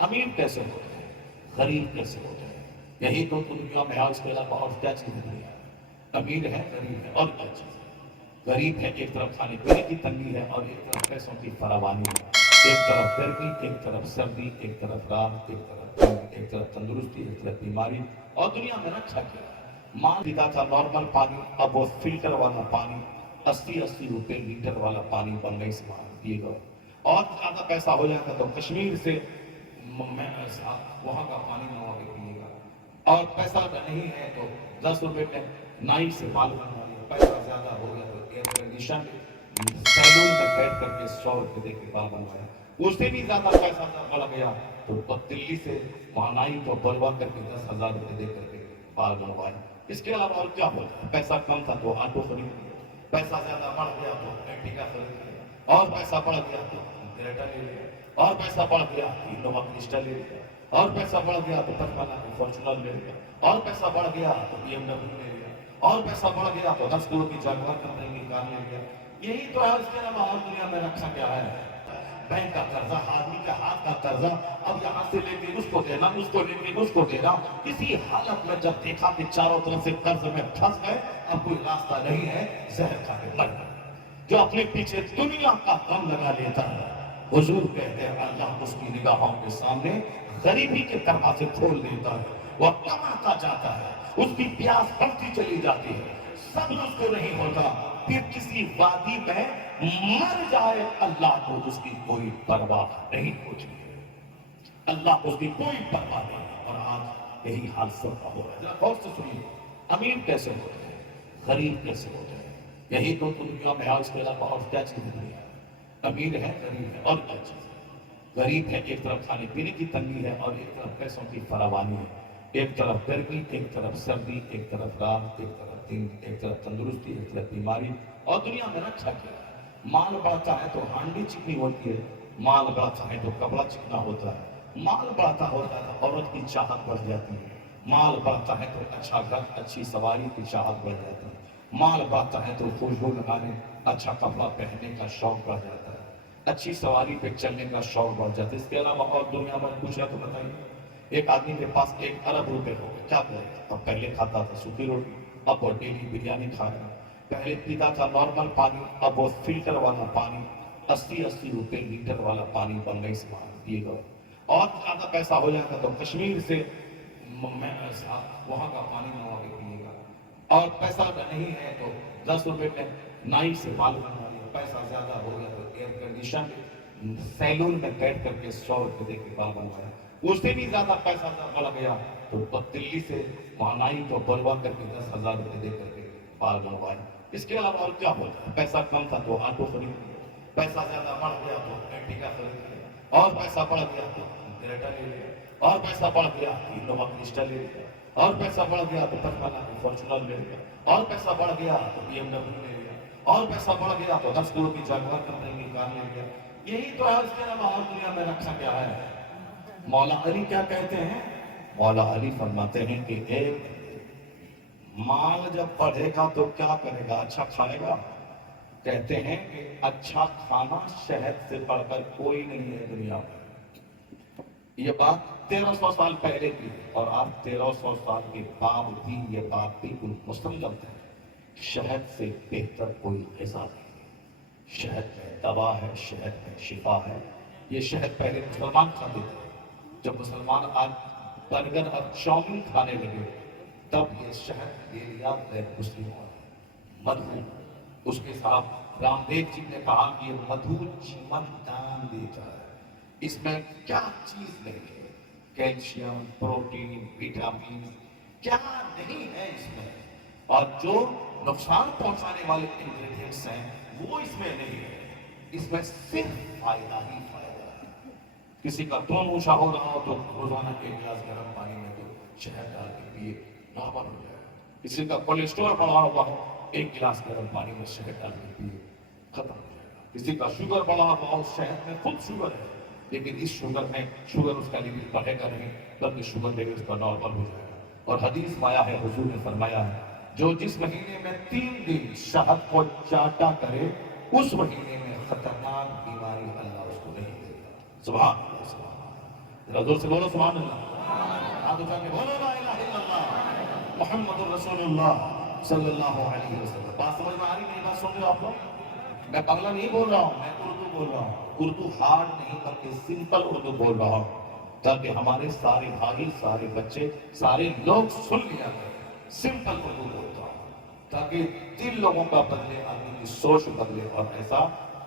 امیر کیسے ہوتے ہیں، غریب کیسے ہوتے ہیں؟ یہی تو دنیا میں آج کے علاوہ اور کیا چیز نہیں ہے؟ امیر ہے، غریب ہے، اور کیا چیز ہے؟ غریب ہے، ایک طرف کھانے پینے کی تنگی ہے اور ایک طرف پیسوں کی فراوانی ہے، ایک طرف گرمی، ایک طرف سردی، ایک طرف رات، ایک طرف دن، ایک طرف تندرستی، ایک طرف بیماری، اور دنیا میں رکھا کیا ہے؟ مان پیتا تھا نارمل پانی، اب وہ فلٹر والا پانی 80 روپے لیٹر والا پانی بن گئی سے پیے گا، اور زیادہ پیسہ ہو جائے گا تو کشمیر سے وہاں کا پانی منگوا کے پیے گا، اور پیسہ نہیں ہے تو 10 روپے میں نائی سے بال بنوا لیا، پیسہ زیادہ ہو گیا تو ایئر کنڈیشن سیلون میں بیٹھ کر کے 100 روپے دے کے بال بنوایا، اس سے بھی زیادہ پیسہ بڑھ گیا تو دلی سے نائی کو بلوا کر کے 10,000 روپے دے کر کے بال بنوایا۔ اس کے علاوہ اور کیا ہوتا ہے؟ پیسہ کم تھا تو آٹو خرید لیا، پیسہ زیادہ بڑھ گیا تو ایرٹیگا خرید لیا، اور پیسہ بڑھ گیا تو کریٹا لے لیا، اور پیسہ بڑھ گیا تو انووا کرسٹا لے لیا، اور پیسہ بڑھ گیا تو 55 کی فارچونر لے لیا، اور پیسہ بڑھ گیا تو BMW لے لیا، اور پیسہ بڑھ گیا تو 10 کروڑ کی جاگوار کمپنی کی کار لے لیا۔ یہی تو ہے، اس کے علاوہ اور دنیا میں رکھا کیا ہے؟ بینک کا قرضہ، آدمی کا ہاتھ کا قرضہ، اب یہاں سے لے کے اس کو دینا، اس کو لے کے اس کو دینا، کسی حالت میں جب دیکھا کہ چاروں طرف سے قرض میں پھنس گئے، اب کوئی راستہ نہیں ہے، زہر کھا کے مر گئے۔ جو اپنے پیچھے دنیا کا غم لگا لیتا ہے، حضور کہتے ہیں اللہ اس کی نگاہوں کے سامنے غریبی کے دروازے کھول دیتا ہے، وہ کماتا جاتا ہے، اس کی پیاس بڑھتی چلی جاتی ہے، صبر اس کو نہیں ہوتا، پھر کسی وادی میں مر جائے، اللہ کو اس کی کوئی پرواہ نہیں ہوتی ہے، اللہ کو اس کی کوئی پرواہ نہیں۔ اور آج یہی حال سب کا ہو رہا ہے۔ ذرا غور سے سنیے، امیر کیسے ہوتے ہیں، غریب کیسے ہوتے ہیں؟ یہی تو دنیا میں آج کے علاوہ اور کیا چیز نہیں ہے؟ امیر ہے، غریب ہے، اور کیا چیز ہے؟ غریب ہے، ایک طرف کھانے پینے کی تنگی ہے اور ایک طرف پیسوں کی فراوانی ہے، ایک طرف گرمی، ایک طرف سردی، ایک طرف رات، ایک طرف دن، ایک طرف تندرستی، ایک طرف بیماری، اور دنیا میں رکھا کیا ہے؟ مال بڑھتا ہے تو ہانڈی چکنی ہوتی ہے، مال بڑھتا ہے تو کپڑا چکنا ہوتا ہے، مال بڑھتا ہوتا ہے تو عورت کی چاہت بڑھ جاتی ہے، مال بڑھتا ہے تو اچھا گھر، اچھی سواری کی چاہت بڑھ جاتی ہے، مال بڑھتا ہے تو خوشبو لگانے، اچھا کپڑا پہننے کا شوق بڑھ جاتا ہے، اچھی سواری پہ چلنے کا شوق بڑھ جاتا ہے۔ اس کے علاوہ اور دنیا میں کچھ ہے تو بتائیے۔ ایک آدمی کے پاس 1 ارب روپے ہو گئے، کیا کرے گا؟ اب پہلے کھاتا تھا سوکھی روٹی، اب وہ ڈیلی بریانی کھا رہا ہے، پہلے پیتا تھا نارمل پانی، اب وہ فلٹر والا پانی 80 روپے لیٹر والا پانی بن گئی سے پیے گا، اور زیادہ پیسہ ہو جائے گا تو کشمیر سے وہاں کا پانی منگوا کے پیے گا، اور پیسہ نہیں ہے تو 10 روپے میں نائی سے بال بنوا لیا، پیسہ زیادہ ہو گیا تو ایئر کنڈیشن سیلون میں بیٹھ کر کے 100 روپے دے کے بال بنوایا، اس سے بھی زیادہ پیسہ بڑھ گیا تو دلی سے نائی کو بلوا کر کے 10,000 روپے دے کر کے بال بنوایا۔ اس کے علاوہ اور کیا ہوتا ہے؟ پیسہ کم تھا تو آٹو خرید لیا، پیسہ زیادہ بڑھ گیا تو ایرٹیگا خرید لیا، اور پیسہ بڑھ گیا تو کریٹا لے لیا، اور پیسہ بڑھ گیا تو انووا کرسٹا لے لیا، اور پیسہ بڑھ گیا تو 55 کی فارچونر لے لیا، اور پیسہ بڑھ گیا تو BMW لے لیا، اور پیسہ بڑھ گیا تو 10 کروڑ کی جاگوار کمپنی کی کار لے لیا۔ یہی تو ہے، اس کے علاوہ اور دنیا میں رکھا کیا ہے؟ مولا علی کیا کہتے ہیں؟ مولا علی فرماتے ہیں کہ ایک مال جب بڑھے گا تو کیا کرے گا؟ اچھا کھائے گا؟ کہتے ہیں کہ اچھا کھانا شہد سے بڑھ کر کوئی نہیں ہے دنیا میں۔ یہ بات 1300 سال پہلے کی ہے، اور آپ 1300 سال کے بعد بھی یہ بات بالکل مسلم ہے، شہد سے بہتر کوئی غذا نہیں ہے، شہد میں دوا ہے، شہد میں شفا ہے۔ یہ شہد پہلے مسلمان کھاتے تھے، جب مسلمان آج برگر اور چاؤمین کھانے لگے تب یہ شہد لے لیا غیر مسلموں نے، مدھو، اس کے ساتھ رام دیو جی نے کہا کہ یہ مدھو جیون دان دیتا ہے، اس میں کیا چیز نہیں ہے، کیلشیم، پروٹین، وٹامن، کیا نہیں ہے اس میں، اور جو نقصان پہنچانے والے انگریڈینٹس ہیں وہ اس میں نہیں ہے، اس میں صرف فائدہ ہی فائدہ ہے۔ کسی کا خون اونچا ہو رہا ہو تو روزانہ 1 گلاس گرم پانی میں تو شہد ڈال کے پیے، نارمل ہو جائے گا۔ کسی کا کولیسٹرول بڑھا ہوا ہو، 1 گلاس گرم پانی میں شہد ڈال کے پیے، ختم ہو جائے گا۔ کسی کا شوگر بڑھا ہوا ہو، شہد میں خود شوگر ہے لیکن اس شوگر میں شوگر اس کا لیول بڑھے گا نہیں بلکہ شوگر لیول اس کا نارمل ہو جائے گا۔ اور حدیث میں آیا ہے، حضور نے فرمایا ہے، جو جس مہینے میں 3 دن شہد کو چاٹا کرے اس مہینے میں خطرناک بیماری اللہ اس کو نہیں دے گا۔ سبحان اللہ، سبحان اللہ۔ ذرا زور سے بولو سبحان اللہ، ہاتھ اٹھا کے بولو لا الہ الا اللہ محمد الرسول اللہ صلی اللہ علیہ وسلم۔ بات سمجھ میں آ رہی؟ میری بات سن رہے ہو آپ لوگ؟ میں بنگلہ نہیں بول رہا ہوں، میں اردو بول رہا ہوں، اردو ہارڈ نہیں بلکہ سمپل اردو بول رہا ہوں، تاکہ ہمارے سارے بھائی، سارے بچے، سارے لوگ سن لیا کریں۔ سمپل اردو بولتا ہوں تاکہ دل لوگوں کا بدلے، آدمی کی سوچ بدلے، اور ایسا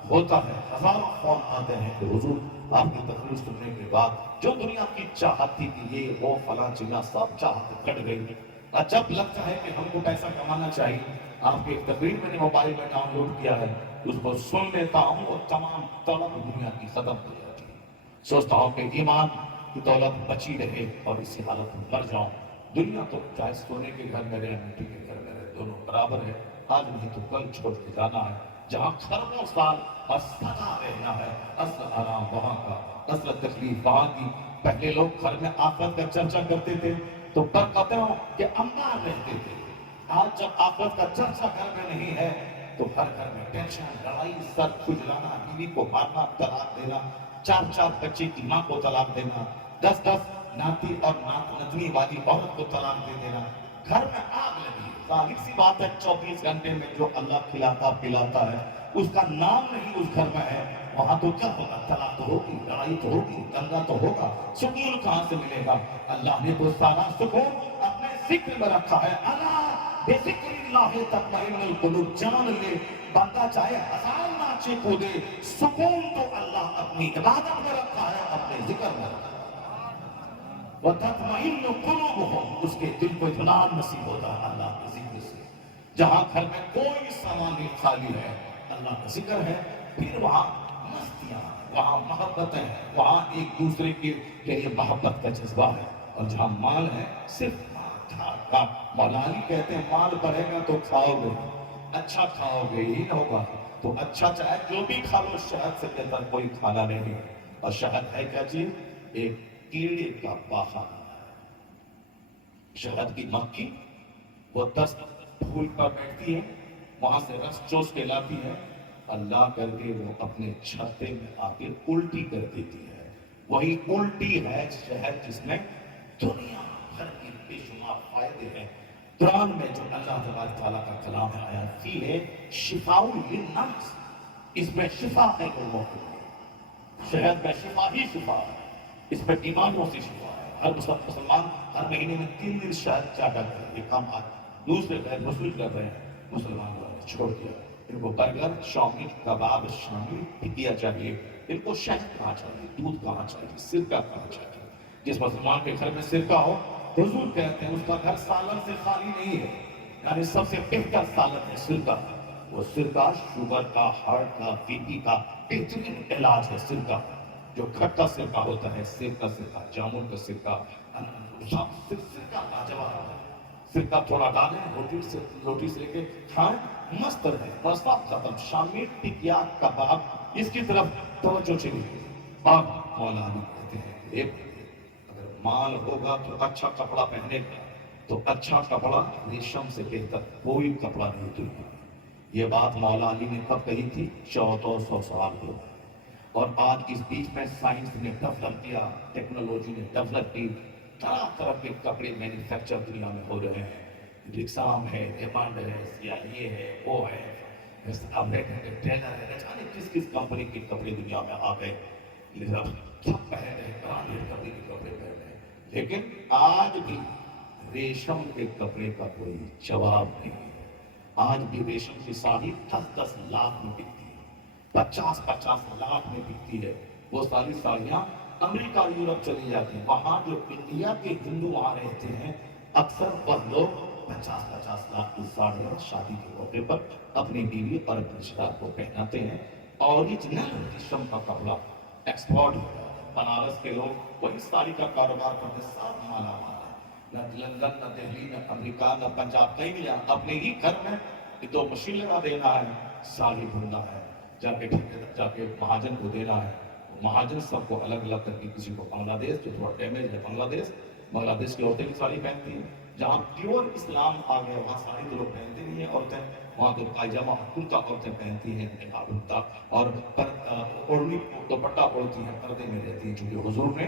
ہوتا ہے۔ ہزاروں فون آتے ہیں کہ حضور آپ کی تقریر سننے کے بعد جو دنیا کی چاہت تھی کہ یہ وہ فلاں چیزاں سب چاہت کٹ گئی، اور جب لگتا ہے کہ ہم کو پیسہ کمانا چاہیے، آپ کی ایک تقریر میں نے موبائل میں ڈاؤن لوڈ کیا ہے، اس کو سن لیتا ہوں اور تمام طلب دنیا کی ختم ہو جاتی ہے۔ سوچتا ہوں کہ ایمان کی دولت بچی رہے اور اسی حالت میں مر جاؤں۔ دنیا تو چاہے سونے کے گھر میں رہے، مٹی کے گھر میں رہے، دونوں برابر ہے، آج نہیں تو کل چھوڑ کے جانا ہے۔ جہاں خربوں سال اور سدا رہنا ہے، اصل آرام وہاں کا، اصل تکلیف وہاں کی۔ پہلے لوگ گھر میں آخرت کا چرچا کرتے تھے تو برکتوں کے انبار رہتے تھے۔ آج جب آخرت کا چرچا گھر میں نہیں ہے تو ہر گھر میں ٹینشن، لڑائی، سر کھجلانا، بیوی کو مارنا، طلاق دینا، چار چار بچے کی ماں کو طلاق دینا، 10 ناتی اور نتنی والی عورت کو طلاق دے دینا، گھر میں آگ لگی۔ ظاہر سی بات ہے 24 گھنٹے میں جو اللہ کھلاتا پلاتا ہے اس کا نام نہیں اس گھر میں ہے، وہاں تو کیا ہوگا؟ طلاق تو ہوگی، لڑائی تو ہوگی، دنگا تو ہوگا، سکون کہاں سے ملے گا؟ اللہ نے تو سارا سکون اپنے ذکر میں رکھا ہے۔ اللہ بے ذکر اللہ تطمئن القلوب، جان لے بندہ چاہے ہزار ناچے کودے، سکون تو اللہ اپنی عبادت میں رکھا ہے، اپنے ذکر میں رکھا ہے۔ وَتَطْمَئِنُّ قُلُوبُهُمْ، اس کے دل کو اطمینان نصیب ہوتا ہے اللہ کے ذکر سے۔ جہاں گھر میں کوئی سامان نہیں خالی ہے، اللہ کا ذکر ہے، پھر وہاں مستیاں ہیں، وہاں محبتیں ہیں، وہاں ایک دوسرے کے لیے محبت کا جذبہ ہے۔ اور جہاں مال ہے صرف کا، مولا علی کہتے ہیں مال بڑھے گا تو کھاؤ گے، اچھا کھاؤ گے ہی نہ ہوگا، تو اچھا چاہے جو بھی کھا لو، شہد سے بہتر کوئی کھانا نہیں ہے۔ اور شہد ہے کیا چیز؟ ایک کیڑے کا باہا۔ شہد کی مکھی وہ 10 پھول پر بیٹھتی ہے، وہاں سے رس چوس کے لاتی ہے، اللہ کر کے وہ اپنے چھتے میں آ کے الٹی کر دیتی ہے۔ وہی الٹی ہے شہد، جس میں دنیا بھر کی بے شمار فائدے ہیں۔ قرآن میں جو اللہ تبارک تعالیٰ کا کلام ہے آیا فی ہے شفاء للناس، اس میں شفا ہے لوگوں کے لیے، شہد میں شفا ہی شفا ہے، اس میں بیماریوں سے شفا ہے۔ ہر مسلمان ہر مہینے میں 3 دن شہد چاٹا کرے، یہ کام آج دوسرے غیر مسلم کر رہے ہیں، مسلمان والوں نے چھوڑ دیا۔ ان کو برگر، چاؤمین، کباب شامل دیا چاہیے، ان کو شہد کہاں چاہیے، دودھ کہاں چاہیے، سرکہ کہاں چاہیے۔ جس مسلمان کے گھر میں سرکہ ہو، حضور کہتے ہیں اس کا گھر سالن سے خالی نہیں ہے، یعنی سب سے بہتر سالن ہے سرکہ۔ وہ سرکہ شوگر کا، ہارٹ کا، بی پی کا بہترین علاج ہے سرکہ۔ جو کھٹا سرکہ ہوتا ہے، سیب کا سرکہ، جامن کا سرکہ، سرکہ لاجواب ہے۔ سرکہ تھوڑا ڈالیں، روٹی سے لے کے کھائیں، مست رہے، بس بات ختم۔ شامی ٹکیا کباب اس کی طرف توجہ چلی گئی۔ اب مولا علی کہتے ہیں کہ اگر مال ہوگا تو اچھا کپڑا پہنے گا، تو اچھا کپڑا ریشم سے بہتر کوئی کپڑا نہیں دنیا میں۔ یہ بات مولا علی نے کب کہی تھی؟ 1400 سال ہو گئے۔ اور آج اس بیچ میں سائنس نے ڈیولپ کیا، ٹیکنالوجی نے ڈیولپ کی، طرح طرح کے کپڑے مینوفیکچر دنیا میں ہو رہے ہیں۔ رکسام ہے، ڈیمانڈ ہے، یا یہ ہے، وہ ہے، اب دیکھیں کہ ٹیلر ہے، جانے کس کس کمپنی کے کپڑے دنیا میں آ گئے، سب پہن رہے ہیں، برانڈیڈ کپڑے کے کپڑے پہن رہے ہیں۔ لیکن آج بھی ریشم کے کپڑے کا کوئی جواب نہیں ہے۔ آج بھی ریشم کی ساڑی 10-10 لاکھ میں بکتی ہے، 50-50 لاکھ میں بکتی ہے۔ وہ ساری ساڑیاں امریکہ اور یورپ چلی جاتی ہیں۔ وہاں جو انڈیا کے ہندو وہاں رہتے ہیں، اکثر وہ لوگ 50-50 لاکھ کی ساڑیاں شادی کے موقع پر اپنی بیوی اور اپنے رشتہ دار کو پہناتے ہیں۔ اوریجنل ریشم کا کپڑا ایکسپورٹ ہوتا ہے۔ بنارس کے لوگ وہی ساڑی کا کاروبار کرتے، سب مالا مال ہے۔ نہ لندن، نہ دہلی، نہ امریکہ، نہ پنجاب، کہیں نہیں جانا، اپنے ہی گھر میں تو مشین لگا دینا ہے، ساڑی بننا ہے، جا کے مہاجن کو دینا ہے۔ مہاجن سب کو الگ الگ کر کے، کسی کو بنگلہ دیش جو تھوڑا ڈیمیج ہے، بنگلہ دیش کی عورتیں بھی ساڑی پہنتی ہیں۔ جہاں پیور اسلام آ گیا وہاں ساڑی تو لوگ پہنتے نہیں ہیں عورتیں، وہاں تو پائجامہ کرتا عورتیں پہنتی ہیں، نقاب کرتا، اور اوڑھنی دوپٹہ اوڑھتی ہیں، پردے میں رہتی ہیں، چونکہ حضور نے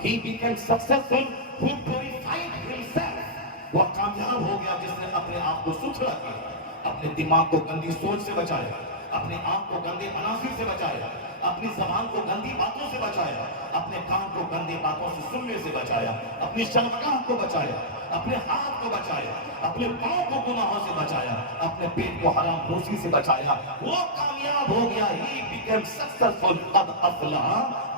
he became successful who purified himself। وہ کامیاب ہو گیا جس نے اپنے آپ کو ستھرا کیا، اپنے دماغ کو گندی سوچ سے بچایا، اپنے آنکھ کو گندے مناظر سے بچایا، اپنی زبان کو گندی باتوں سے بچایا، اپنے کان کو گندی باتوں سے سننے سے بچایا، اپنی شرمگاہ کو بچایا، اپنے ہاتھ کو بچایا، اپنے پاؤں کو گناہوں سے بچایا، اپنے پیٹ کو حرام روزی سے بچایا، وہ کامیاب ہو گیا. He became successful. قد افلح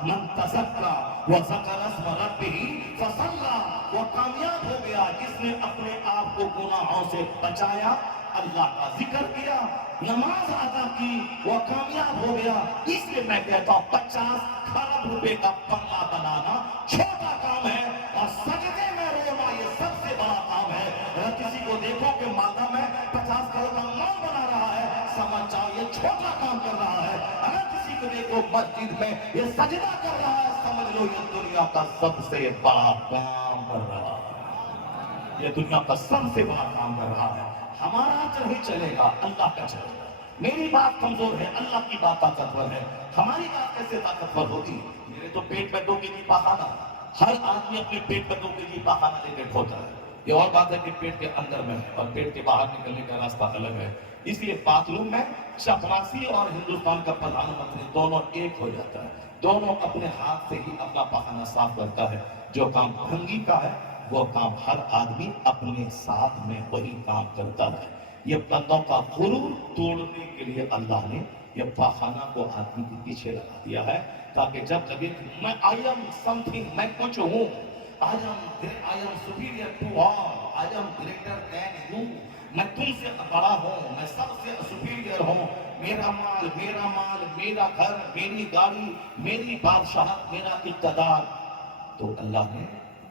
من تزکا وذکر اسم ربہ فصلی. وہ کامیاب ہو گیا جس نے اپنے آپ کو گناہوں سے بچایا، اللہ کا ذکر کیا، نماز ادا کی. وہ کامیاب ہو گیا. اس لیے میں کہتا ہوں 50 کھرب روپے کا بنگلہ بنانا چھوٹا کام ہے، اور سجدے میں رونا یہ سب سے بڑا کام ہے. اگر کسی کو دیکھو کہ مالدہ میں 50 کروڑ کا مال بنا رہا ہے، سمجھ جاؤ یہ چھوٹا کام کر رہا ہے. اگر کسی کو دیکھو مسجد میں یہ سجدہ کر رہا ہے، سمجھ لو یہ دنیا کا سب سے بڑا کام کر رہا ہے، یہ دنیا کا سب سے بڑا کام کر رہا ہے. ہمارا نہیں چلے گا، اللہ کا چلے گا. میری بات کمزور ہے، اللہ کی بات طاقتور ہے. ہماری بات کیسے طاقتور ہوتی؟ میرے تو پیٹ میں 2 کیجی پاخانہ، ہر آدمی اپنے پیٹ میں 2 کیجی پاخانہ لے کے ڈھوتا ہے. یہ اور بات ہے کہ پیٹ کے اندر میں ہے اور پیٹ کے باہر نکلنے کا راستہ الگ ہے. اس لیے باتھ روم میں چپراسی اور ہندوستان کا پردھان منتری دونوں ایک ہو جاتا ہے، دونوں اپنے ہاتھ سے ہی اپنا پاخانہ صاف کرتا ہے. جو کام بھنگی کا ہے وہ کام ہر آدمی اپنے ساتھ میں وہی کام کرتا ہے. یہ بندوں کا غرور توڑنے کے لیے اللہ نے یہ پاخانہ کو آدمی کے پیچھے لگا دیا ہے، تاکہ جب لگے میں I am something، میں کچھ ہوں، I am superior to all، I am greater than you، میں تم سے بڑا ہوں، میں سب سے superior ہوں، میرا مال، میرا گھر، میری گاڑی، میری بادشاہت، میرا اقتدار. تو اللہ نے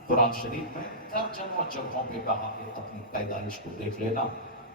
قرآن شریف میں درجنوں جگہوں پہ کہا کہ اپنی پیدائش کو دیکھ لینا.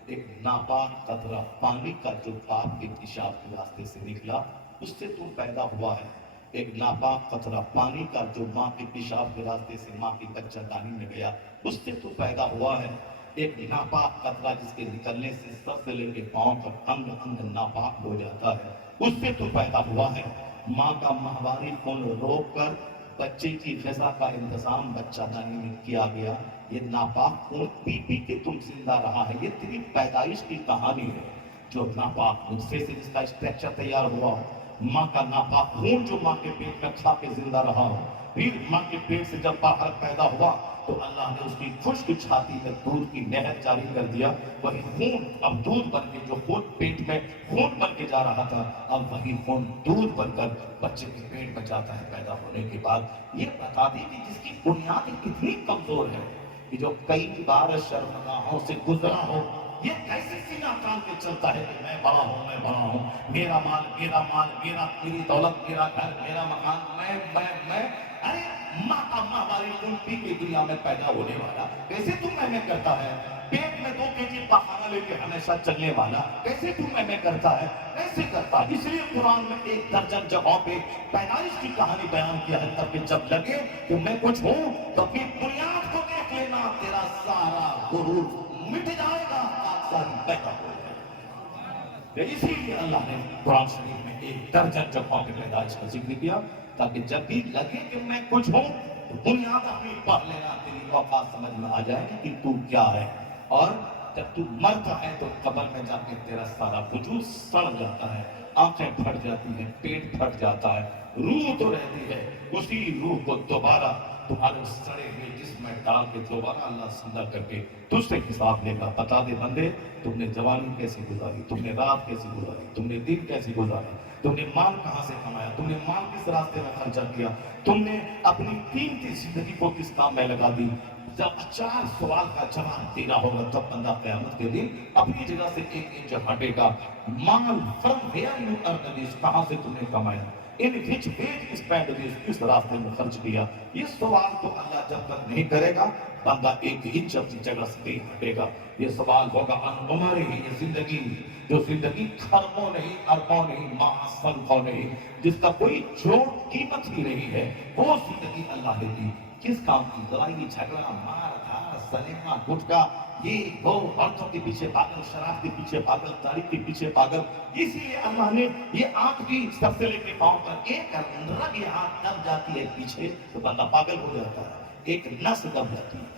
ایک ناپاک قطرہ پانی کا جو باپ کے پیشاب کے راستے سے نکلا، اس سے تو پیدا ہوا ہے. ایک ناپاک قطرہ پانی کا جو ماں کے پیشاب کے راستے سے ماں کی بچہ دانی میں گیا، اس سے تو پیدا ہوا ہے. ایک ناپاک قطرہ جس کے نکلنے سے سر سے لے کے پاؤں تک انگ انگ ناپاک ہو جاتا ہے، اس سے تو پیدا ہوا ہے. ماں کا ماہواری خون روک کر بچے کی غذا کا انتظام بچہ دانی میں کیا گیا. یہ ناپاک خون پی پی کے تم زندہ رہا ہے. یہ تیری پیدائش کی کہانی ہے. جو ناپاک نطفے سے جس کا اسٹرکچر تیار ہوا ہو، ماں کا ناپاک خون جو ماں کے پیٹ میں کھا کے زندہ رہا ہو، پھر ماں کے پیٹ سے جب باہر پیدا ہوا تو اللہ نے اس کی خشک چھاتی میں دودھ کی نہر جاری کر دیا. وہی خون اب دودھ بن کے، جو خون پیٹ میں خون بن کے جا رہا تھا، اب وہی خون دودھ بن کر بچے کے پیٹ میں جاتا ہے پیدا ہونے کے بعد. یہ بتا دی کہ جس کی بنیاد کتنی کمزور ہے، کہ جو کئی بار شرمگاہوں سے گزرا ہو، یہ کیسے سینہ تان کے چلتا ہے کہ میں بڑا ہوں، میرا مال، میری دولت، میرا گھر، میرا مکان، میں. ارے ماں کا ماہواری خون پی کے دنیا میں پیدا ہونے والا کیسے تو میں کرتا ہے؟ پیٹ میں 2 کیجی پاخانہ لے کے ہمیشہ چلنے والا کیسے تو میں کرتا ہے؟ کیسے کرتا؟ اس لیے قرآن میں 1 درجن جگہوں پہ پیدائش کی کہانی بیان کیا ہے، تاکہ جب لگے کہ میں کچھ ہوں تو اپنی بنیاد کو دیکھ لینا، تیرا سارا غرور مٹ جائے گا، ساری پیدا ہو جائے گا. اسی لیے اللہ نے قرآن شریف میں 1 درجن جگہوں پہ پیدائش کا ذکر کیا، تاکہ جب بھی لگے کہ میں کچھ ہوں تو بنیاد اپنی پڑھ لینا، تیری اوقات سمجھ میں آ جائے گی کہ تو کیا ہے. اور جب تو مرتا ہے تو قبر میں جا کے تیرا سارا وجود سڑ جاتا ہے، آنکھیں پھٹ جاتی ہیں، پیٹ پھٹ جاتا ہے، روح تو رہتی ہے. اسی روح کو دوبارہ تمہارے سڑے ہوئے جسم میں ڈال کے دوبارہ اللہ زندہ کر کے تجھ سے حساب لے گا. بتا دے بندے، تم نے جوانی کیسی گزاری، تم نے رات کیسی گزاری، تم نے دن کیسی گزاری، تم نے مال کہاں سے کمایا، تم نے مال کس راستے میں خرچہ کیا، تم نے اپنی قیمتی زندگی کو کس کام میں لگا دی. جب 4 سوال کا جواب دینا ہوگا تب بندہ قیامت کے دن اپنی جگہ سے 1 انچ ہٹے گا. مال فرم ویئر یو ارن دس، کہاں سے تم نے کمایا، ان وچ وے یو اسپینڈ دس، کس راستے میں خرچ کیا. یہ سوال تو اللہ جب تک نہیں کرے گا بندہ 1 انچ اپنی جگہ سے نہیں ہٹے گا. یہ سوال ہوگا عن عمر ہی، یہ زندگی جو زندگی کھربوں نہیں، اربوں نہیں، معاصلوں نہیں، جس کا کوئی جوڑ قیمت ہی نہیں ہے، وہ زندگی اللہ نے دی. کس کام کی؟ لڑائی جھگڑا، مار دھاڑ، سنیما، گٹکا، یہ وہ، عورتوں کے پیچھے پاگل، شراب کے پیچھے پاگل، تاریخ کے پیچھے پاگل. اسی لیے اللہ نے یہ آنکھ کی سب سے لے کے پاؤں پر ایک رگ یہ آنکھ دب جاتی ہے پیچھے تو بندہ پاگل ہو جاتا ہے، ایک نس دب جاتی ہے.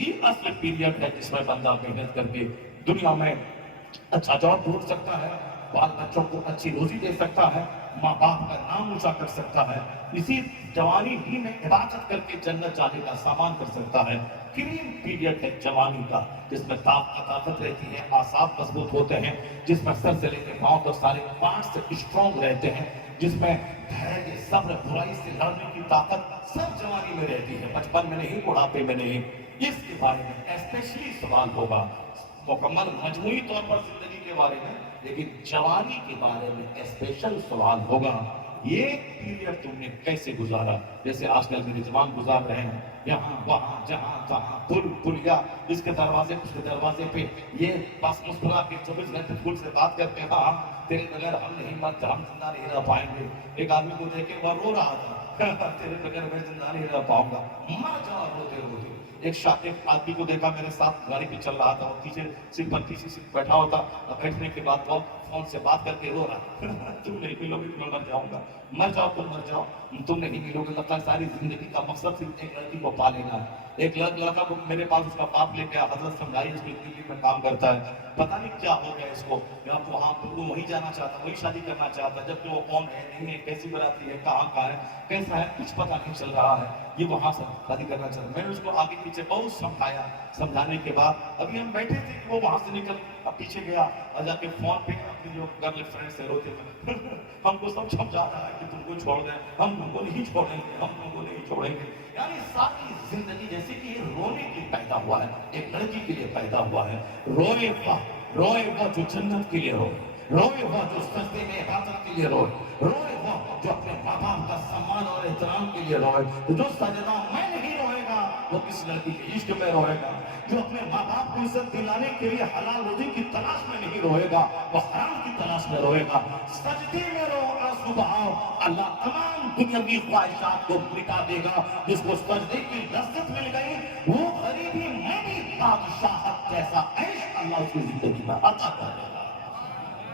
ہی اصل پیریڈ ہے جس میں بندہ محنت کر کے دنیا میں اچھا جاب ڈھونڈ سکتا ہے، بال بچوں کو اچھی روزی دے سکتا ہے، ماں باپ کا نام اونچا کر سکتا ہے، اسی جوانی ہی میں عبادت کر کے جنت جانے کا سامان کر سکتا ہے۔ کریم پیریڈ ہے جوانی کا، جس میں طاقت رہتی ہے، اعصاب مضبوط ہوتے ہیں، جس میں سر سے لے کے پاؤں تک سارے پارٹس اسٹرانگ رہتے ہیں، جس میں دھیرے صبر برائی سے لڑنے کی طاقت سب جوانی میں رہتی ہے، بچپن میں نہیں، بڑھاپے میں نہیں۔ اس کے بارے میں اسپیشلی سوال ہوگا، مکمل مجموعی طور پر زندگی کے بارے میں، لیکن جوانی کے بارے میں اسپیشل سوال ہوگا، یہ پیریڈ تم نے کیسے گزارا؟ جیسے آج کل میرے جوان گزار رہے ہیں، یہاں وہاں جہاں تہاں پل پلیا، اس کے دروازے اس کے دروازے پہ، یہ بس مسکرا کے 24 گھنٹے پھول سے بات کرتے ہیں، ہاں تیرے بغیر ہم نہیں مرتے، ہم زندہ نہیں رہ پائیں گے۔ ایک آدمی کو دیکھ کے وہ رو رہا تھا، تیرے بغیر میں زندہ نہیں رہ پاؤں گا، مر جاؤ روتے روتے۔ ایک آدمی کو دیکھا میرے ساتھ گاڑی پہ چل رہا تھا، وہ پیچھے سیٹ پر تیسری سیٹ بیٹھا ہوتا، بیٹھنے کے بعد وہ فون سے بات کر کے رو رہا، تم نہیں ملو گے تو میں مر جاؤں گا، مر جاؤ تم مر جاؤ، تم نہیں ملو گے۔ لگتا ہے ساری زندگی کا مقصد صرف ایک لڑکی کو پا لینا ہے۔ ایک لڑکا کو میرے پاس اس کا باپ لے گیا، حضرت سمجھائی، اس کی دلی میں کام کرتا ہے، پتہ نہیں کیا ہو گیا اس کو، وہاں وہ وہیں جانا چاہتا، وہی شادی کرنا چاہتا، جبکہ وہ کون ہے نہیں ہے، کیسی براتی ہے، کہاں کا ہے، کیسا ہے، کچھ پتہ نہیں چل رہا ہے، یہ وہاں سے شادی کرنا چاہتا۔ میں نے اس کو آگے پیچھے بہت سمجھایا، سمجھانے کے بعد ابھی ہم بیٹھے تھے کہ وہ وہاں سے نکل پیچھے گیا اور جا کے فون پہ اپنی جو گرل فرینڈ سے روتے تھے، ہم کو سب سمجھا رہا ہے کہ تم کو چھوڑ دیں، ہم تم کو نہیں چھوڑیں گے، ہم تم کو نہیں چھوڑیں گے۔ یعنی ساری زندگی جیسے کہ رونے کے لیے پیدا ہوا ہے، ایک لڑکی کے لیے پیدا ہوا ہے، روئے وہ جو جنت کے لیے روئے، روئے وہ جو سجدے میں عبادت کے لیے روئے، روئے وہ جو اپنے ماں باپ کا سمان اور احترام کے لیے روئے۔ جو سجدہ میں نہیں روئے گا وہ کس لڑکی کے عشق میں روئے گا، جو اپنے ماں باپ کو عزت دلانے کے لیے حلال روزی کی تلاش میں نہیں روئے گا وہ حرام کی تلاش میں روئے گا۔ سجدے میں رو، آنسو بہاؤ، اللہ تمام دنیاوی خواہشات کو مٹا دے گا۔ جس کو سجدے کی لذت مل گئی وہ غریبی میں بھی بادشاہت جیسا عیش اللہ اس کی زندگی میں عطا کر دے گا۔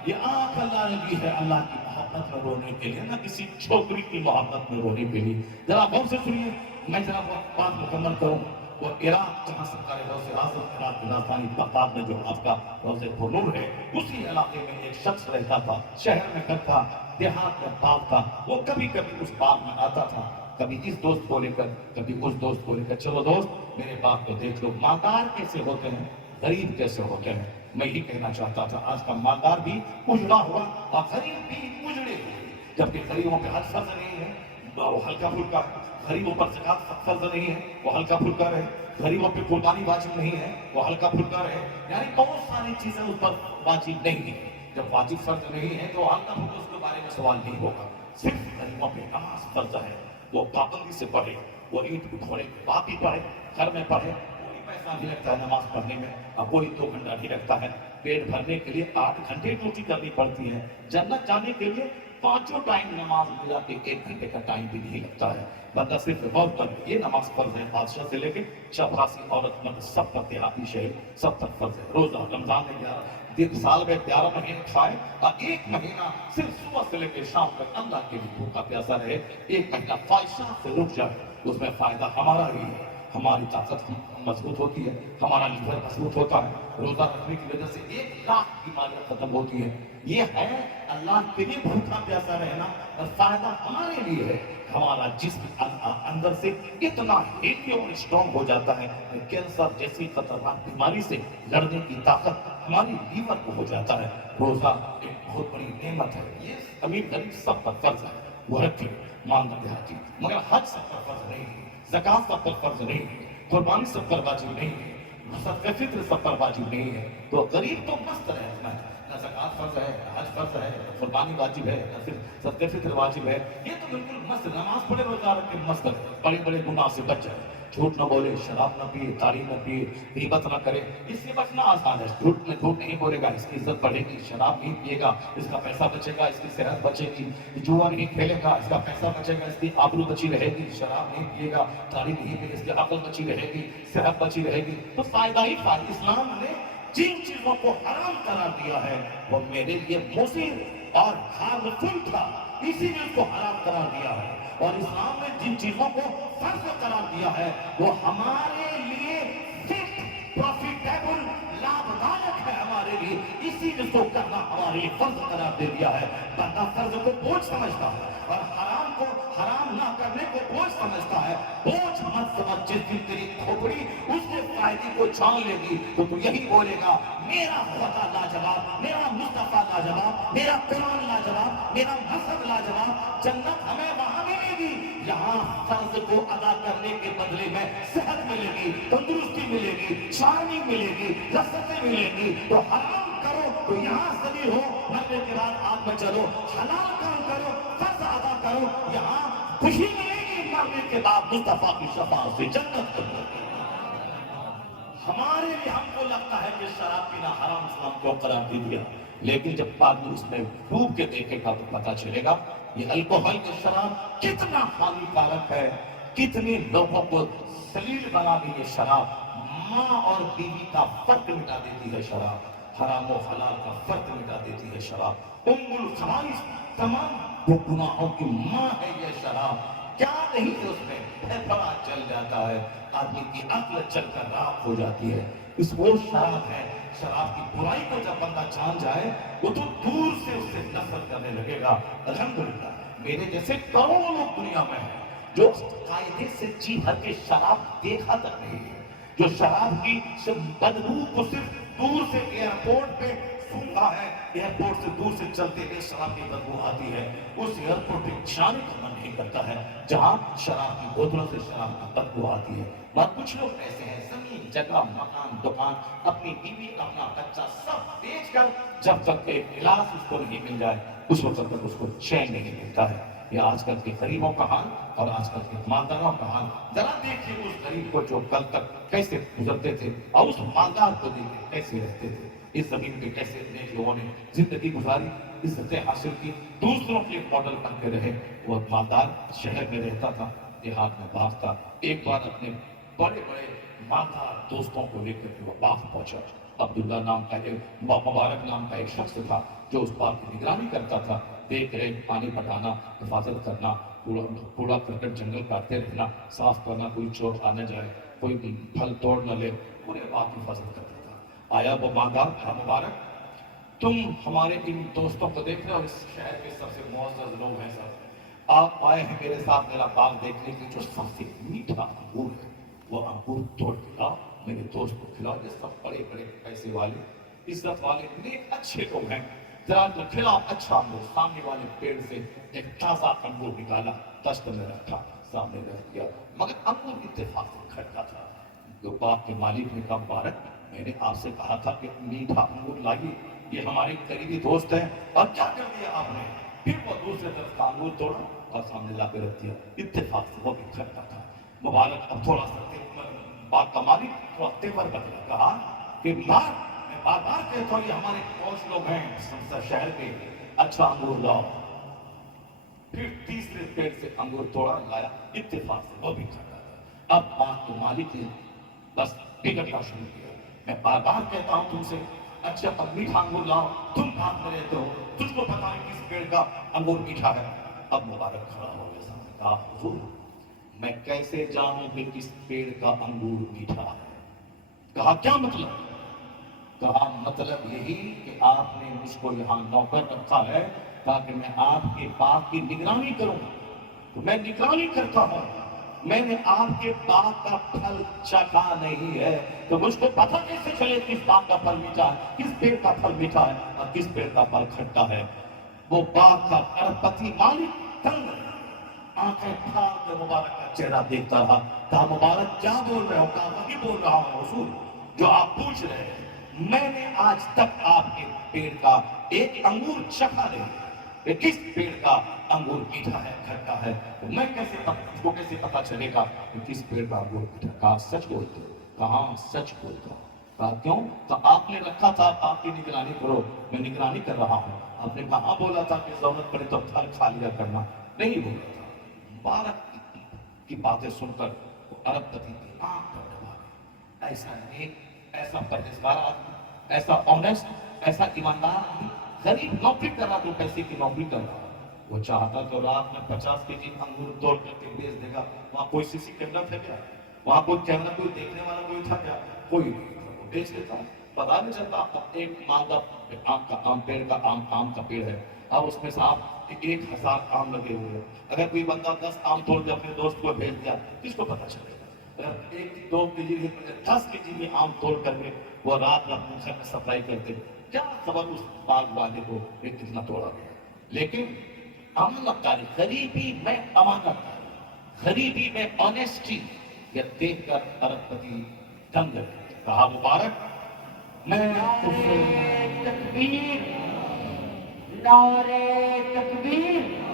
یہ آنکھ اللہ نے دی ہے اللہ کی محبت میں رونے کے لیے، نہ کسی چھوکری کی محبت میں رونے کے لیے۔ ذرا غور سے سنیے، میں ذرا بات مکمل کروں۔ وہ عراق جہاں سرکار روز اعظم عراق کی راجدھانی بغداد میں جو آپ کا روز پرنور ہے، اسی علاقے میں ایک شخص رہتا تھا، شہر میں گھر تھا، دیہات میں باغ تھا۔ وہ کبھی کبھی اس باغ میں آتا تھا، کبھی اس دوست کو لے کر، کبھی اس دوست کو لے کر، چلو دوست میرے باغ کو دیکھ لو، مالدار کیسے ہوتے ہیں، غریب کیسے ہوتے ہیں۔ میں یہ کہنا چاہتا تھا آج کا مالدار بھی اجڑا ہوا اور غریب بھی اجڑے ہوئے، جبکہ غریبوں پہ حج فرض نہیں ہے، وہ ہلکا پھلکا ہے، غریبوں پر زکات فرض نہیں ہے، وہ ہلکا پھلکا رہے، غریبوں پہ قربانی واجب نہیں ہے، وہ ہلکا پھلکا رہے۔ یعنی بہت ساری چیزیں اس پر واجب نہیں ہیں۔ جب واجب فرض نہیں ہے تو ہلکا پھلکا اس کے بارے میں سوال نہیں ہوگا۔ صرف غریبوں پہ نماز فرض ہے، وہ پابندی سے پڑھے، وہ عید اٹھوڑے کے بعد بھی پڑھے، گھر میں پڑھے، کوئی پیسہ نہیں لگتا ہے نماز پڑھنے میں، اب کوئی 2 گھنٹہ نہیں لگتا ہے، پیٹ بھرنے کے لیے 8 گھنٹے ڈیوٹی کرنی پڑتی ہے، جنت جانے کے لیے 5 ٹائم نماز ملا کے 1 گھنٹے کا ٹائم بھی نہیں لگتا ہے۔ بندہ صرف غور کر، یہ نماز فرض ہے، بادشاہ سے لے کے چپراسی عورت مرد سب پر، دیہاتی شہر سب پر فرض ہے۔ روزہ رمضان میں 11 سال میں 11 مہینے کھائے اور 1 مہینہ صرف صبح سے لے کے شام تک اللہ کے لیے بھوکا پیاسا رہے، 1 مہینہ خواہشات سے رک جائے، اس میں فائدہ ہمارا ہی ہے، ہماری طاقت مضبوط ہوتی ہے، ہمارا لیور مضبوط ہوتا ہے، روزہ رکھنے کی وجہ سے 1 لاکھ بیماریاں ختم ہوتی ہیں۔ یہ ہے اللہ کے لیے بھوکا پیاسا رہنا، اور فائدہ ہمارے لیے ہے، ہمارا جسم اندر سے اتنا ہیلتھی اور اسٹرانگ ہو جاتا ہے کہ کینسر جیسی خطرناک بیماری سے لڑنے کی طاقت ہماری لیور کو ہو جاتا ہے۔ روزہ ایک بہت بڑی نعمت ہے، یہ امیر غریب سب پر فرض ہے، وہ رکھے مانگا دیہاتی، مگر حج سب پر فرض نہیں ہے، زکات سب پر فرض نہیں ہے، قربانی سب پر واجب نہیں ہے، صدقہ فطر سب پر واجب نہیں ہے۔ تو غریب تو مست رہتا ہے، نہ زکات فرض ہے، نہ حج فرض ہے، نہ قربانی واجب ہے، نہ صرف صدقہ فطر واجب ہے، یہ تو بالکل مست، نماز پڑھے روزہ رکھ کے مست ہے، بڑے بڑے گناہ سے بچ جائے، جھوٹ نہ بولے، شراب نہ پیے، تاڑی نہ پیے، غیبت نہ کرے، اس سے بچنا آسان ہے۔ جھوٹ نہیں بولے گا، اس کی عزت بڑھے گی، شراب نہیں پیے گا، اس کا پیسہ بچے گا، اس کی صحت بچے گی، جوا نہیں کھیلے گا، اس کا پیسہ بچے گا، اس کی آبرو بچی رہے گی، شراب نہیں پیے گا، تاڑی نہیں پیے، اس کی عقل بچی رہے گی، صحت بچی رہے گی، تو فائدہ ہی فائدہ۔ اسلام نے جن چیزوں کو حرام قرار دیا ہے وہ میرے لیے مضر اور ہارمفل تھا، اسی لیے اس کو حرام قرار دیا ہے۔ اور اسلام میں جن چیزوں کو فرض قرار دیا ہے وہ ہمارے لیے پروفیٹیبل لابھدایک ہے ہمارے لیے، اسی چیز کو کرنا ہمارے لیے فرض قرار دے دیا ہے۔ بندہ فرض کو بوجھ سمجھتا ہے اور حرام کو، حرام نہ کرنے کو بوجھ سمجھتا ہے۔ بوجھ مت سمجھ، جس دن تیری کھوپڑی اس کے فائدے کو جان لے گی تو تو یہی بولے گا میرا خدا لاجواب، میرا مصطفیٰ لاجواب، میرا قرآن لاجواب، میرا مذہب لاجواب۔ جنت ہمیں وہاں ملے گی، یہاں فرض کو ادا کرنے کے بدلے میں صحت ملے گی، تندرستی ملے گی، شارننگ ملے گی، لذتیں ملیں گی۔ تو حرام کرو تو یہاں ذلیل ہو، مرنے کے بعد آگ میں چلو۔ حلال کام کرو، فرض ادا کرو، یہاں خوشی ملے گی، مرنے کے بعد مصطفیٰ کی شفاعت سے جنت ملے گی۔ ہمارے لیے ہم کو لگتا ہے کہ شراب پینا حرام اسلام کو قرار دے دیا، لیکن جب آدمی اس میں ڈوب کے دیکھے گا تو پتا چلے گا یہ الکوہل کی شراب کتنا ہانیکارک ہے، کتنے لوگوں کو ذلیل بنا دی یہ شراب۔ ماں اور بیوی کا فرق مٹا دیتی ہے شراب، حرام و حلال کا فرق مٹا دیتی ہے شراب۔ ام الخبائث، تمام گناہوں کی ماں ہے یہ شراب۔ کیا نہیں ہے اس میں، پھیپھڑا چل جاتا ہے، آدمی کی عقل چل کر راکھ ہو جاتی ہے۔ اس وہ شراب ہے، شراب کی برائی کو جب بندہ جان جائے وہ تو دور سے اس سے نفرت کرنے لگے گا۔ الحمدللہ میرے جیسے کروڑوں لوگ دنیا میں ہیں جو قاعدے سے جی بھر کے شراب دیکھا تک نہیں ہے، جو شراب کی بدبو کو صرف دور سے ایئرپورٹ پہ سونگھا ہے، ایئرپورٹ سے دور سے چلتے ہوئے شراب کی بدبو آتی ہے، اس ایئرپورٹ پہ جانے کا من نہیں کرتا ہے جہاں شراب کی بوتلوں سے شراب کی بدبو آتی ہے۔ اور کچھ لوگ ایسے ہیں زمین، جگہ، مکان، دکان، اپنی بیوی، اپنا بچہ سب بیچ کر جب تک ایک گلاس اس کو نہیں مل جائے اس وقت تک اس کو چین نہیں ملتا ہے۔ یہ آج کل کے غریبوں کا حال اور آج کل کے مالداروں کا حال۔ ذرا دیکھیے اس غریب کو جو کل تک کیسے گزرتے تھے اور اس مالدار کو دیکھیں کیسے رہتے تھے، اس زمین پہ کیسے نیک لوگوں نے زندگی گزاری، عزتیں حاصل کی، دوسروں کے ماڈل بن کے رہے۔ وہ مالدار شہر میں رہتا تھا، دیہات میں باغ تھا۔ ایک بار اپنے بڑے بڑے مالدار دوستوں کو لے کر کے وہ باغ پہنچا۔ عبداللہ نام کا ایک، مبارک نام کا ایک شخص تھا جو اس باغ کی نگرانی کرتا تھا، دیکھ ریکھ، پانی پٹانا، حفاظت کرنا، کوڑا کرکٹ جنگل کاٹتے رہنا، صاف کرنا، کوئی چور آ نہ جائے، کوئی پھل توڑ نہ لے، پورے باغ کی حفاظت کرتا تھا۔ آیا وہ مالدار تھا، مبارک تم ہمارے ان دوستوں کو دیکھ رہے ہو، اس شہر کے سب سے معزز لوگ ہیں سب، آپ آئے ہیں میرے ساتھ میرا باغ دیکھنے کے، جو سب سے میٹھا انگور ہے وہ انگور توڑ کے لاؤ، میرے دوست کو کھلاؤ۔ یہ سب بڑے بڑے پیسے والے، عزت والے، نیک اچھے لوگ ہیں، ذرا تو کھلاؤ اچھا انگور۔ سامنے والے پیڑ سے ایک تازہ انگور نکالا، دست میں رکھا، سامنے رکھ دیا، مگر انگور اتفاق سے کھٹا تھا۔ جو باغ کے مالک نے کہا مبارک میں نے آپ سے کہا تھا کہ میٹھا انگور لائیے، یہ ہمارے قریبی دوست ہیں، اور کیا کر دیا آپ نے؟ پھر وہ دوسرے طرف کا انگور توڑا اور سامنے لا کے رکھ دیا، اتفاق سے وہ بھی کھٹا تھا۔ مبارک اب تھوڑا سا باغ کا مالک تھوڑا تیور بدلا، کہا کہ میں بار بار کہتا ہوں یہ ہمارے پڑوس لوگ ہیں شہر کے، اچھا انگور لاؤ۔ پھر تیسرے پیڑ سے انگور توڑا لایا، اتفاق سے وہ بھی کھٹا تھا۔ اب باغ کے مالک نے بس بگڑنا شروع کیا، میں بار بار کہتا ہوں تم سے اچھا اب میٹھا انگور لاؤ، تم بھاگ میں رہتے ہو، تجھ کو پتا نہیں کس پیڑ کا انگور میٹھا ہے۔ اب مبارک کھڑا ہو گیا، سامنے کہا حضور میں کیسے جانوں کہ کس پیڑ کا انگور میٹھا ہے؟ کہا کیا مطلب؟ کہا مطلب یہی کہ آپ نے مجھ کو یہاں نوکر رکھا ہے تاکہ میں آپ کے باغ کی نگرانی کروں، تو میں نگرانی کرتا ہوں، میں نے آپ کے باغ کا پھل چکھا نہیں ہے، تو مجھ کو پتہ کیسے چلے کس باغ کا پھل میٹھا ہے، کس پیڑ کا پھل میٹھا ہے اور کس پیڑ کا پھل کھٹا ہے؟ وہ باغ کا اربپتی مالک تنگ آنکھیں پھاڑ کے مبارک کا چہرہ دیکھتا رہا، کہا مبارک کیا بول رہے ہو؟ کہا وہی بول رہا ہوں حضور جو آپ پوچھ رہے ہیں، میں نے آج تک آپ کے پیڑ کا ایک انگور چکھا نہیں کہ کس پیڑ کا انگور میٹھا ہے کھٹا ہے، تو میں کیسے پتا چلے گا کہ کس پیڑ کا انگور میٹھا؟ کہا سچ بولتے ہو؟ کہا سچ بولتا ہوں۔ کہا کیوں؟ تو آپ نے رکھا تھا آپ کی نگرانی کرو، میں نگرانی کر رہا ہوں۔ آپ نے کہاں بولا تھا کہ ضرورت پڑے تو پھل کھا لیا کرنا؟ نہیں بولا تھا۔ مبارک کی باتیں سن کر وہ عرب پتی کی آنکھ پر ڈبا گئی، ایسا نیک، ایسا پرہیزگار آدمی، ایسا آنیسٹ، ایسا ایماندار آدمی، غریب نوکری کر رہا تو پیسے کی نوکری کر رہا، وہ چاہتا تو رات میں 50 کے جی انگور توڑ کر کے بیچ دے گا. وہاں کوئی سی سی کیمرہ تھا کیا؟ وہاں کوئی کیمرہ کوئی دیکھنے والا کوئی تھا کیا؟ کوئی نہیں تھا. وہ بیچ دیتا. پتا نہیں چلتا ایک مالدہ آم پیڑ کا آم کا پیڑ ہے. اب اس میں سے آپ 1000 آم لگے ہوئے ہیں. اگر کوئی بندہ 10 آم توڑ کے اپنے دوست کو بھیج دیا کس کو پتا چلے گا؟ اگر ایک 2 کے جی 10 کے جی میں آم توڑ کر کے وہ رات میں اپنے گھر میں سپلائی کرتے کیا خبر اس باغ والے کو کتنا توڑا گیا. لیکن امانت داری، غریبی میں امانت داری، غریبی میں آنیسٹی، یہ دیکھ کر ارب پتی دنگ گئے. کہا مبارک میں نعرے تکبیر، نعرے تکبیر.